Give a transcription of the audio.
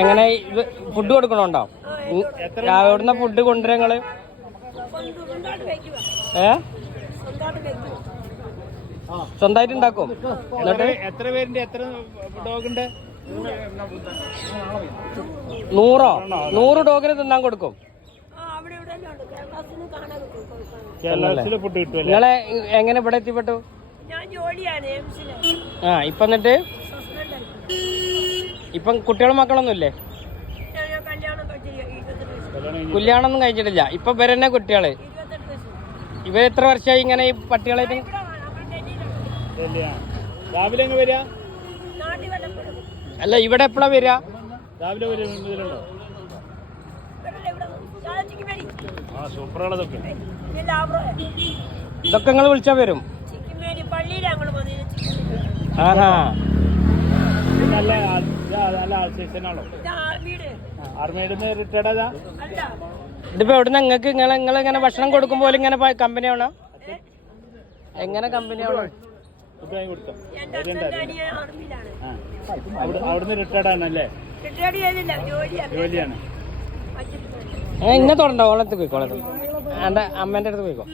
എങ്ങനെ ഫുഡ് കൊടുക്കണോണ്ടോ? എവിടുന്ന ഫുഡ് കൊണ്ടുവരാ നിങ്ങള്? സ്വന്തമായിട്ട് ഉണ്ടാക്കും? എന്നിട്ട് എത്ര പേരുണ്ട്? എത്ര ഡോഗ് ഉണ്ട്? 100 ഡോഗിന് തിന്നാൻ കൊടുക്കും. നിങ്ങളെ എങ്ങനെ ഇവിടെ എത്തിപ്പെട്ടു? ഇപ്പൊ എന്നിട്ട് ഇപ്പം കുട്ടികളും മക്കളൊന്നും ഇല്ലേ? കല്യാണമൊന്നും കഴിച്ചിട്ടില്ല. ഇപ്പൊ ഇവരെന്നെ കുട്ടികള്. ഇവരെത്ര വർഷമായി ഇങ്ങനെ ഈ പട്ടികളായിട്ട്? രാവിലെ വരിക? അല്ല, ഇവിടെ എപ്പോഴാ വരിക? രാവിലെ ഇതൊക്കെ നിങ്ങൾ വിളിച്ചാ വരും. ആഹാ, നല്ല ആൾസീസണാണോ? റിട്ടയർഡാ? ഇതിപ്പോ എവിടുന്ന നിങ്ങൾക്ക് നിങ്ങളിങ്ങനെ ഭക്ഷണം കൊടുക്കുമ്പോൾ ഇങ്ങനെ കമ്പനിയാണോ? എങ്ങനെ കമ്പനിയാണോ? അവിടുന്ന് റിട്ടയർഡ് ആണല്ലേ? ജോലിയാണ്. ഇങ്ങനെ തുടണ്ടോ? ഓളത്ത് പോയിക്കോ, എന്റെ അമ്മേന്റെ അടുത്ത് പോയിക്കോ.